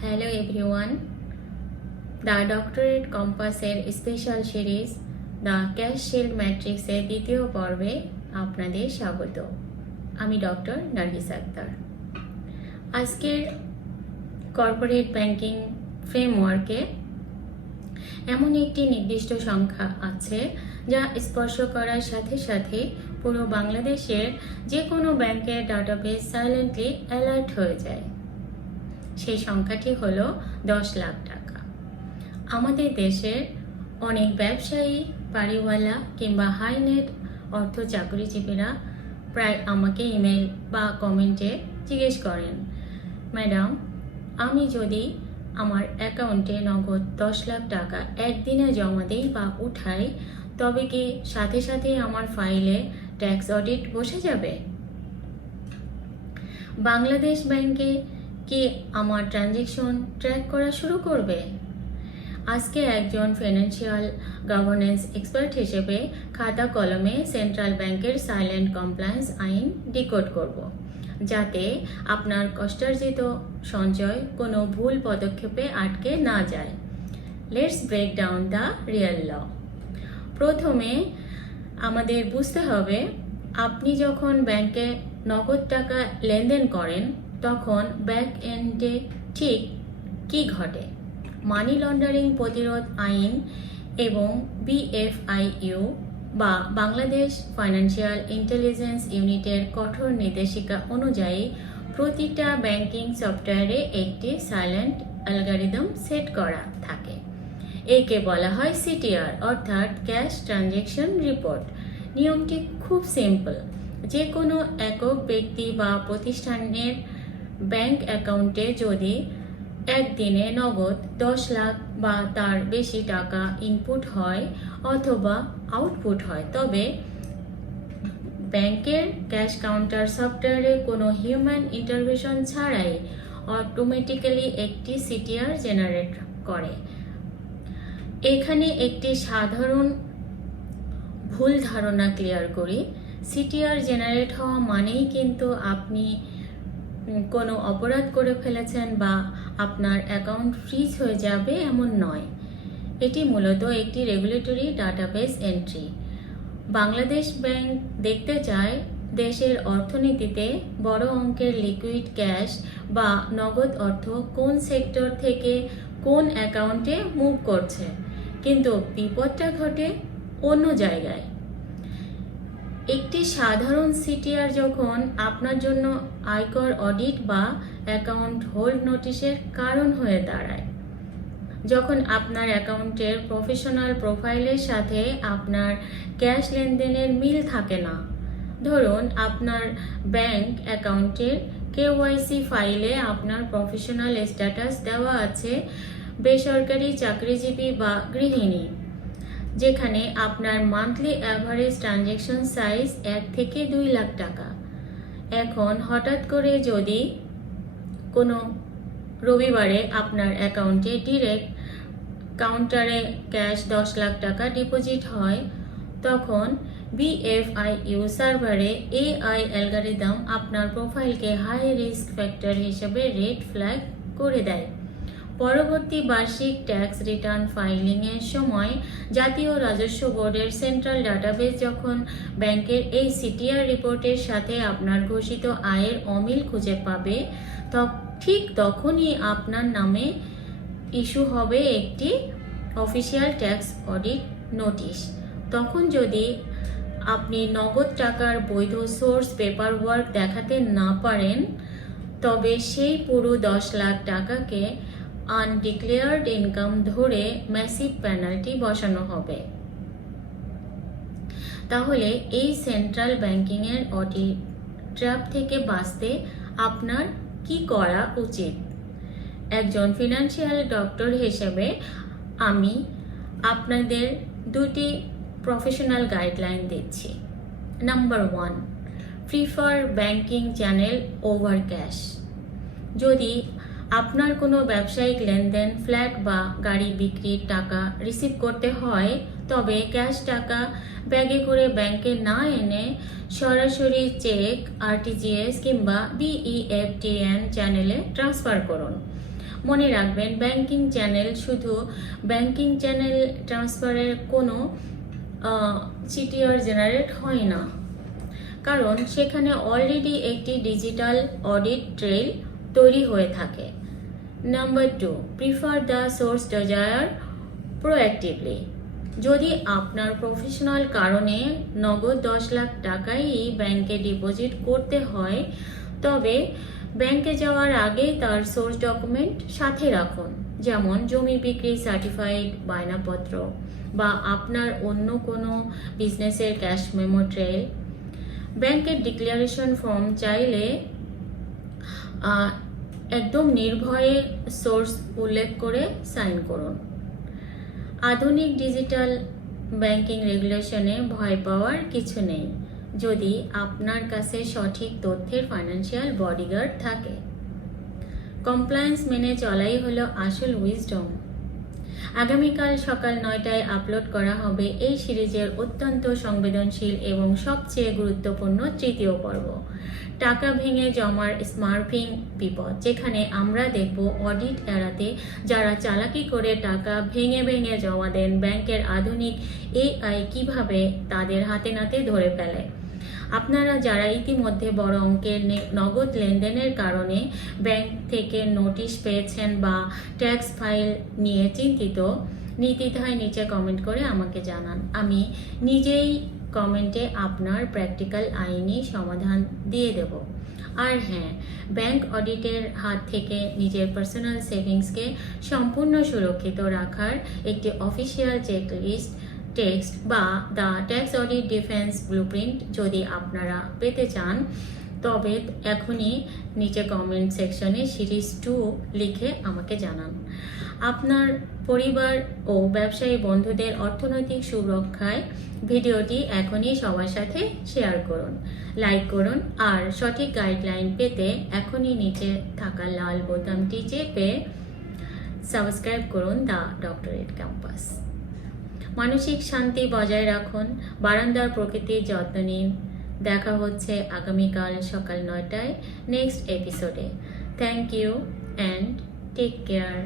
Hello everyone. The Doctorate Compass এর special series the cash shield ম্যাট্রিক্সের দ্বিতীয় পর্বে আপনাদের স্বাগত। আমি ডক্টর নার্গিস আক্তার। আজকের কর্পোরেট ব্যাংকিং ফ্রেমওয়ার্কে এমন একটি নির্দিষ্ট সংখ্যা আছে যা স্পর্শ করার সাথে সাথে পুরো বাংলাদেশের যে কোনো ব্যাংকের ডাটাবেস সাইলেন্টলি অ্যালার্ট হয়ে যায়। সেই সংখ্যাটি হলো 10 লাখ টাকা। আমাদের দেশের অনেক ব্যবসায়ী, বাড়িওয়ালা কিংবা হাই নেট অর্থ চাকরিজীবীরা প্রায় আমাকে ইমেল বা কমেন্টে জিজ্ঞেস করেন, ম্যাডাম, আমি যদি আমার অ্যাকাউন্টে নগদ 10 লাখ টাকা একদিনে জমা দিই বা উঠাই, তবে কি সাথে সাথে আমার ফাইলে ট্যাক্স অডিট বসে যাবে? বাংলাদেশ ব্যাংকে কি আমার ট্রানজ্যাকশন ট্র্যাক করা শুরু করবে? আজকে একজন ফাইন্যান্সিয়াল গভর্নেন্স এক্সপার্ট হিসেবে খাতা কলমে সেন্ট্রাল ব্যাংকের সাইলেন্ট কমপ্লায়েন্স আইন ডিকোড করব, যাতে আপনার কষ্টার্জিত সঞ্চয় কোনো ভুল পদক্ষেপে আটকে না যায়। Let's break down the real law. প্রথমে আমাদের বুঝতে হবে, আপনি যখন ব্যাংকে নগদ টাকা লেনদেন করেন তখন ব্যাক এন্ডে ঠিক কী ঘটে? মানি লন্ডারিং প্রতিরোধ আইন এবং BFIU বা বাংলাদেশ ফাইন্যান্সিয়াল ইন্টেলিজেন্স ইউনিটের কঠোর নির্দেশিকা অনুযায়ী প্রতিটা ব্যাংকিং সফটওয়্যারে একটি সাইলেন্ট অ্যালগরিদম সেট করা থাকে। একে বলা হয় CTR অর্থাৎ ক্যাশ ট্রানজ্যাকশন রিপোর্ট। নিয়মটি খুব সিম্পল। যে কোনো একক ব্যক্তি বা প্রতিষ্ঠানের ব্যাংক অ্যাকাউন্টে যদি একদিনে নগদ 10 লাখ বা তার বেশি টাকা ইনপুট হয় অথবা আউটপুট হয়, তবে ব্যাংকের ক্যাশ কাউন্টার সফটওয়্যারে কোনো হিউম্যান ইন্টারভেনশন ছাড়াই অটোমেটিক্যালি একটি CTR জেনারেট করে। এখানে একটি সাধারণ ভুল ধারণা ক্লিয়ার করি। CTR জেনারেট হওয়া মানেই কিন্তু আপনি কোনো অপরাধ করে ফেলেছেন বা আপনার অ্যাকাউন্ট ফ্রিজ হয়ে যাবে এমন নয়। এটি মূলত একটি regulatory database entry. Bangladesh bank দেখতে চায় দেশের অর্থনীতিতে বড় অঙ্কের লিকুইড ক্যাশ বা নগদ অর্থ কোন সেক্টর থেকে কোন অ্যাকাউন্টে মুভ করছে, কিন্তু বিপদটা ঘটে অন্য জায়গায়। একটি সাধারণ CTR যখন আপনার জন্য আয়কর অডিট বা অ্যাকাউন্ট হোল্ড নোটিশের কারণ হয়ে দাঁড়ায়, যখন আপনার অ্যাকাউন্টের প্রফেশনাল প্রোফাইলের সাথে আপনার ক্যাশ লেনদেনের মিল থাকে না। ধরুন, আপনার ব্যাংক অ্যাকাউন্টের KYC ফাইলে আপনার প্রফেশনাল স্ট্যাটাস দেওয়া আছে বেসরকারি চাকরিজীবী বা গৃহিণী, যেখানে আপনার মান্থলি অ্যাভারেজ ট্রানজ্যাকশন সাইজ 1 থেকে 2 লাখ টাকা। এখন হঠাৎ করে যদি কোনো রবিবারে আপনার অ্যাকাউন্টে ডিরেক্ট কাউন্টারে ক্যাশ 10 লাখ টাকা ডিপোজিট হয়, তখন BFIU সার্ভারে AI অ্যালগরিদম আপনার প্রোফাইলকে হাই রিস্ক ফ্যাক্টর হিসেবে রেড ফ্ল্যাগ করে দেয়। পরবর্তী বার্ষিক ট্যাক্স রিটার্ন ফাইলিংয়ের সময় জাতীয় রাজস্ব বোর্ডের সেন্ট্রাল ডাটাবেস যখন ব্যাংকের এই CTR রিপোর্টের সাথে আপনার ঘোষিত আয়ের অমিল খুঁজে পাবে, ঠিক তখনই আপনার নামে ইস্যু হবে একটি অফিসিয়াল ট্যাক্স অডিট নোটিশ। তখন যদি আপনি নগদ টাকার বৈধ সোর্স পেপার ওয়ার্ক দেখাতে না পারেন, তবে সেই পুরো 10 লাখ টাকাকে আনডিক্লেয়ার্ড ইনকাম ধরে ম্যাসিভ পেনাল্টি বসানো হবে। তাহলে এই সেন্ট্রাল ব্যাংকিংয়ের অডিট ট্র্যাপ থেকে বাঁচতে আপনার কি করা উচিত? একজন ফিনান্সিয়াল ডক্টর হিসেবে আমি আপনাদের দুটি প্রফেশনাল গাইডলাইন দিচ্ছি। Number 1, prefer banking channel over cash. যদি আপনার কোনো ব্যবসায়িক লেনদেন, ফ্ল্যাট বা গাড়ি বিক্রির টাকা রিসিভ করতে হয়, তবে ক্যাশ টাকা ব্যাগে করে ব্যাংকে না এনে সরাসরি চেক, RTGS কিংবা BEFTN চ্যানেলে ট্রান্সফার করুন। মনে রাখবেন, ব্যাংকিং চ্যানেল শুধু ব্যাংকিং চ্যানেল ট্রান্সফারের কোনো সিটিআর জেনারেট হয় না, কারণ সেখানে অলরেডি একটি ডিজিটাল অডিট ট্রেল তৈরি হয়ে থাকে। Number 2, prefer the source desire proactively. যদি আপনার প্রফেশনাল কারণে নগদ 10 লাখ টাকাই ব্যাংকে ডিপোজিট করতে হয়, তবে ব্যাংকে যাওয়ার আগে তার সোর্স ডকুমেন্ট সাথে রাখুন, যেমন জমি বিক্রি সার্টিফাইড বায়নাপত্র বা আপনার অন্য কোনো বিজনেসের ক্যাশ মেমো ট্রেল। ব্যাংকের ডিক্লারেশন ফর্ম চাইলে একদম নির্ভয়ে সোর্স উল্লেখ করে সাইন করুন। আধুনিক ডিজিটাল ব্যাংকিং রেগুলেশনে ভয় পাওয়ার কিছু নেই, যদি আপনার কাছে সঠিক তথ্যের ফাইন্যান্সিয়াল বডিগার্ড থাকে। কমপ্লায়েন্স মেনে চলাই হলো আসল উইজডম। আগামীকাল সকাল 9টায় আপলোড করা হবে এই সিরিজের অত্যন্ত সংবেদনশীল এবং সবচেয়ে গুরুত্বপূর্ণ তৃতীয় পর্ব, টাকা ভেঙে জমার স্মার্ফিং বিপদ, যেখানে আমরা দেখব অডিট এড়াতে যারা চালাকি করে টাকা ভেঙে ভেঙে জমা দেন, ব্যাংকের আধুনিক এআই কিভাবে তাদের হাতে নাতে ধরে ফেলে। আপনারা যারা ইতিমধ্যে বড় অঙ্কের নগদ লেনদেনের কারণে ব্যাংক থেকে নোটিশ পেয়েছেন বা ট্যাক্স ফাইল নিয়ে চিন্তিত, নির্দ্বিধায় নিচে কমেন্ট করে আমাকে জানান। আমি নিজেই কমেন্টে আপনার প্র্যাকটিক্যাল আইনি সমাধান দিয়ে দেব। আর হ্যাঁ, ব্যাংক অডিটের হাত থেকে নিজের পার্সোনাল সেভিংসকে সম্পূর্ণ সুরক্ষিত রাখার একটি অফিসিয়াল চেকলিস্ট টেক্সট বা the tax audit defence blueprint যদি আপনারা পেতে চান, তবে এখনই নিচে কমেন্ট সেকশনে সিরিজ 2 লিখে আমাকে জানান। আপনার পরিবার ও ব্যবসায়ী বন্ধুদের অর্থনৈতিক সুরক্ষায় ভিডিওটি এখনই সবার সাথে শেয়ার করুন, লাইক করুন, আর সঠিক গাইডলাইন পেতে এখনই নিচে থাকা লাল বোতামটি চেপে সাবস্ক্রাইব করুন দ্য ডক্টরেট ক্যাম্পাস। মানসিক শান্তি বজায় রাখুন, বারান্দার প্রকৃতির যত্ন নিন। দেখা হচ্ছে আগামীকাল সকাল 9টায় নেক্সট এপিসোডে। Thank you and take care.